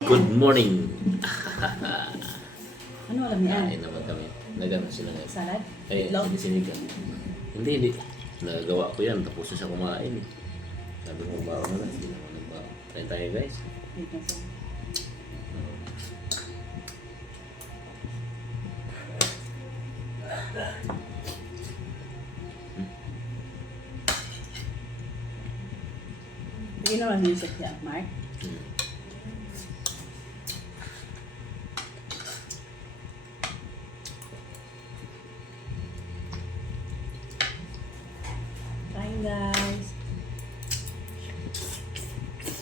Good morning! Ano alam niya? Kain naman kami. Nagano sila ngayon. Salad? Ay, Itlog? sinisinigan. Hindi. Nagagawa ko yan. Tapos na siya kumain eh. Sabi ko, bawa na lang. Hindi naman nagbawa. Kain tayo guys. Wait na siya. Hindi naman music yan, Mark. Hmm. Kain guys.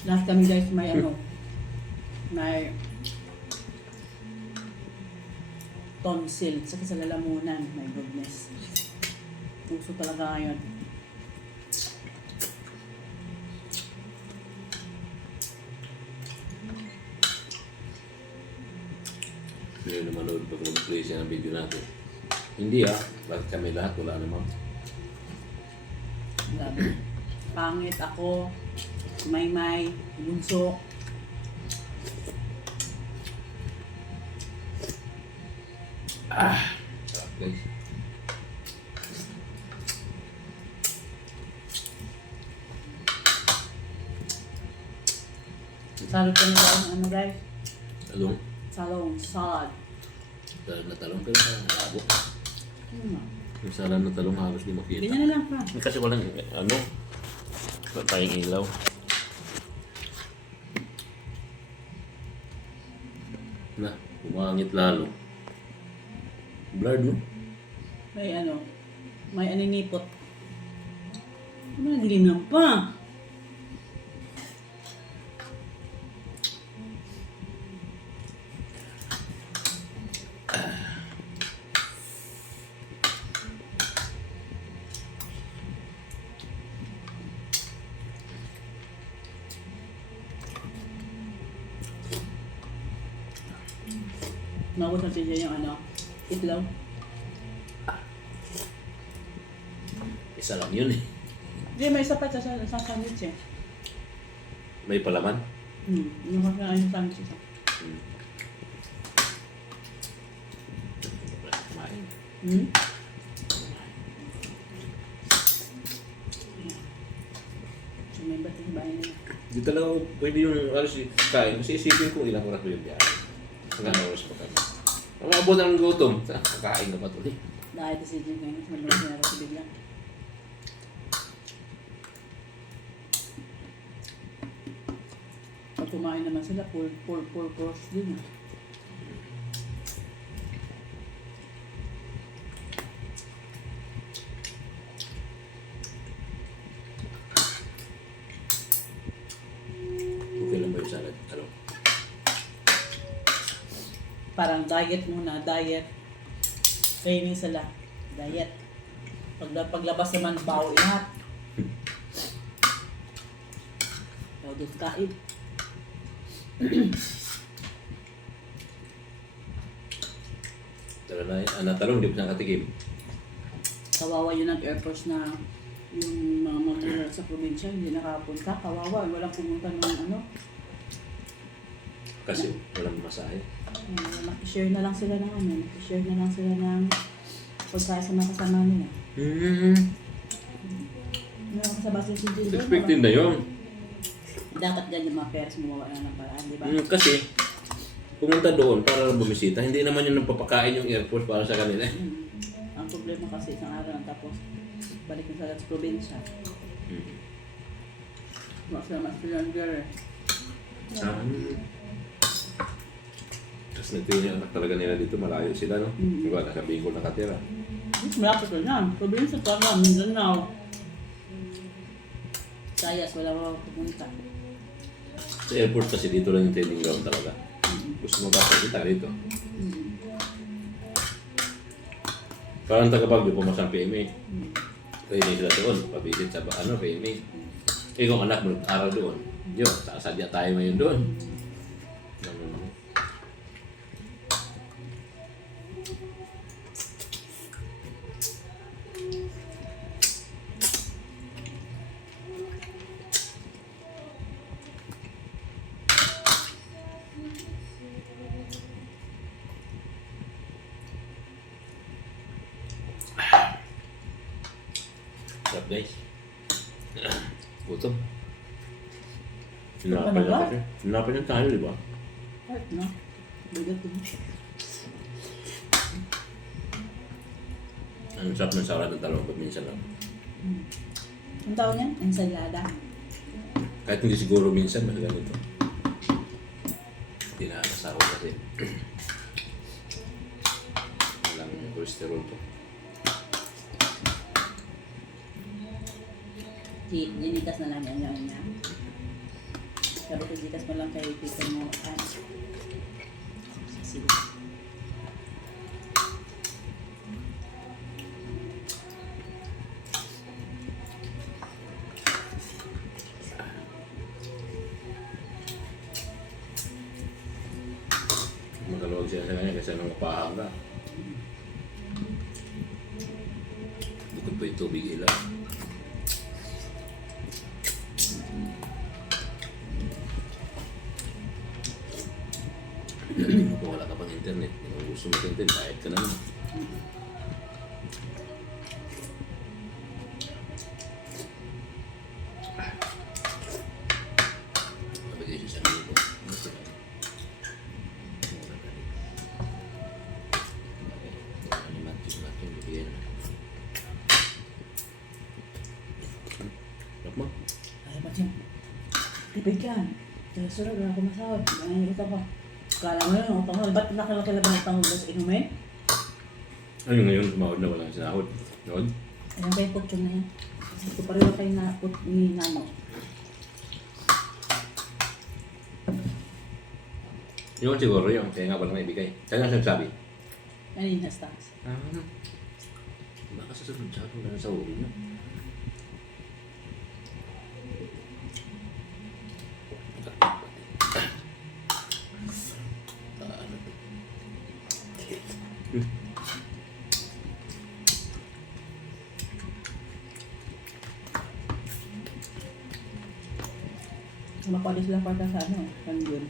Lahat kami guys may may tonsil sakit sa lalamunan. My goodness. Uso talaga ngayon. Hindi na manood pag mag-play siya ng video natin. Hindi bakit kami lahat? Wala naman. Grabe. Pangit ako. Si Maymay. Si Bunso. Sarap guys. Salad kami guys. Ano guys? Talong. Salad. Salad na talong pero parang malabo. Hmm. Yung salad na talong halos di makita. Ganyan na lang pa. Kasi walang wala tayong ilaw. Na, pumangit lalo. Blurred no? May aninipot. Ano naglinom pa? Mabot na siya yung itlog. Isa lang yun eh. Hindi, may isa pa sa sandwich eh. May palaman. Yung kakain yung sandwich isa. Kumain. So, may ba't yung bahay nila? Di talaga pwede yung kain. Kasi isipin ko ilang oras ko yung biyahe. Hanggang oras pa kami. Ang maabot ng gutom. Kakain ka pa tuloy. Dahil decision kayo, mas madalas na si bigla. Pag kumain naman sila, full course din. Okay lang ba yung salad? Ano? Parang diet muna, diet. Training sila. Diet. Paglabas naman, bawi lahat. Daudot kain. Tara na yun. Talong, di pa siyang katikim. Kawawa yun ang Air Force na yung mga magulang sa probinsya, hindi nakapunta. Kawawa, walang pumunta ng Kasi walang masahe. Nakishare na lang sila ng nakishare na lang sila ng pagkain sa mga kasama nila. Yung kasama sila si Jill. Expected na yun. Dapat dyan yung mga parents gumawa na ng paraan, di ba? Kasi pumunta doon para bumisita. Hindi naman yun nagpapakain yung Air Force para sa kanila. Ang problema kasi isang araw na tapos balik na sila sa probinsya. Wala sila mas philander eh. Tapos nagtiro yung anak talaga nila dito, malayo sila, no? Diba, nasa Bicol nakatira. Mas malapit ko na. Probinsya talaga, Mindanao. Sayas, wala pupunta. Sa airport kasi dito lang yung training ground talaga. Gusto mo ba kita dito? Parang taga-Baguio, pumasang PMA. Training sila doon, pabisit sa PMA. Kung anak mo nag-aral doon, yun, sadya tayo ngayon doon. guys. Gutom. Ano ba? Sinapan yung tayo, di ba? Kahit na. Bigat yun. Ang sarap ng salad ng talong pag minsan lang. Ang tawag niyan? Ensalada. Kahit hindi siguro minsan, mas ganito. Hindi na kasahod kasi. Walang cholesterol to. Dinitas na lang yan niya. Pero kung ditas mo lang kay tita mo, sige. Magaluwag siya sa kanya kasi nang mapahang ka. Bukod pa yung tubig ilang. Galing mo kung wala ka pang internet. Kung gusto mo sa internet, kahit ka na naman. Nabigay siya sa amigo. Ano sila? Matching, bibigyan na. Sarap mo? Ay, ba't yun? Tipid ka. Kaya surag, wala akong masahod. Ganyan ito ko. Kala mo yun, utang mo. Ba't nakalaki-laban ng utang mo sa inumin? Ano ngayon, tumawad na walang sinahod. Noon? Ayan ba yung kutsyon na yan? Ito pa rin kayo na ni Nano. Yun siguro yung kaya nga walang naibigay. Kaya nga sinasabi. Ano yung nas-tax? Baka sa sunod sa akin na sa uri niyo. Makuha sila kwarta sa ano, yun.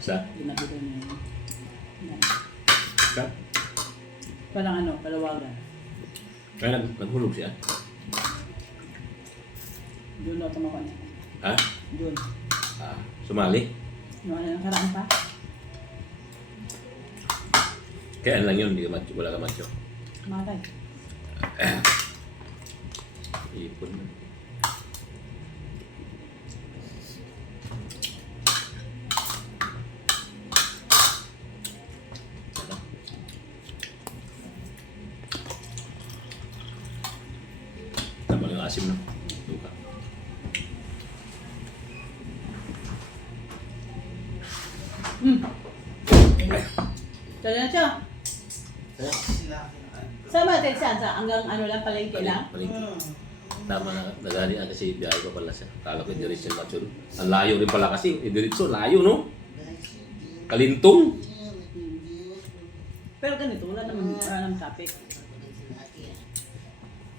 Sa? Ginabito niya yun. Yan. Sa? Parang ano, kalawagan. Kaya naghulog siya. Doon daw tumakuha niya. Ha? Doon. Sumali? Yung ano, nakaraan pa. Kaya lang yun, hindi ka macho, wala ka macho. Matay. Ipon na. Tama yung asim na. Duka. Kaya na siya. Saan ba natin siya? Hanggang ano lang, palengke lang? Palengke. Tama na, nagali na kasi biyahe pa pala siya. Kala ko diretso yung macho. Ang layo rin pala kasi. Diretso, layo no? Kalintong. Pero ganito, wala namang topic.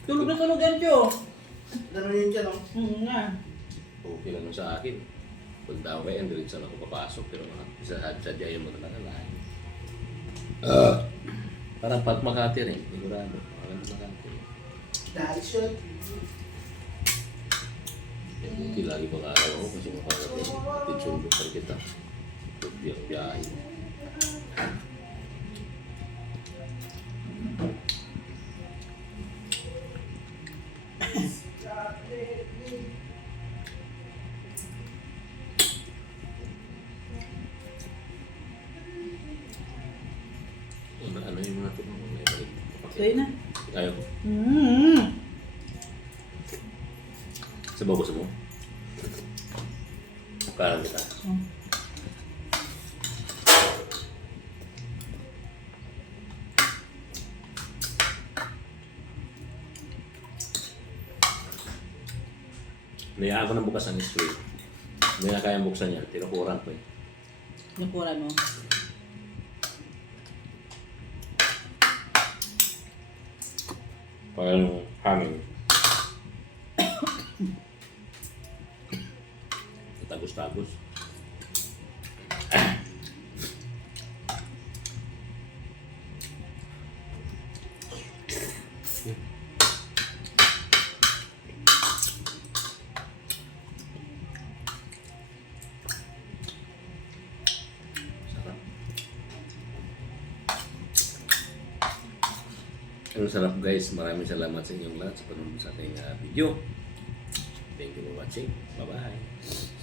Tulog na tulog yan, Tiyo. Ganun yun dyan, no? Nga. Okay lang nun sa akin. Punta ako kayo, diretso na ako papasok. Pero sadya yung mga layo. Parang pag Makati rin, sigurado. Parang Makati. Dahil siya. Hindi lagi pang araw ako kasi makakati. Titsundo pa rin kita. Biyahe. Ano yung mga tulong na ibalik? Kaya na. Ayaw ko. Sa babos mo? Parang kita. Nayaan ko na bukas ang street. Hindi na kayang buksan yan. Tinukuran ko eh. Nakuran mo. Parang hangin. Tagos-tagos. Ang sarap guys. Maraming salamat sa inyong lahat sa panonood sa ating video. Thank you for watching. Bye-bye.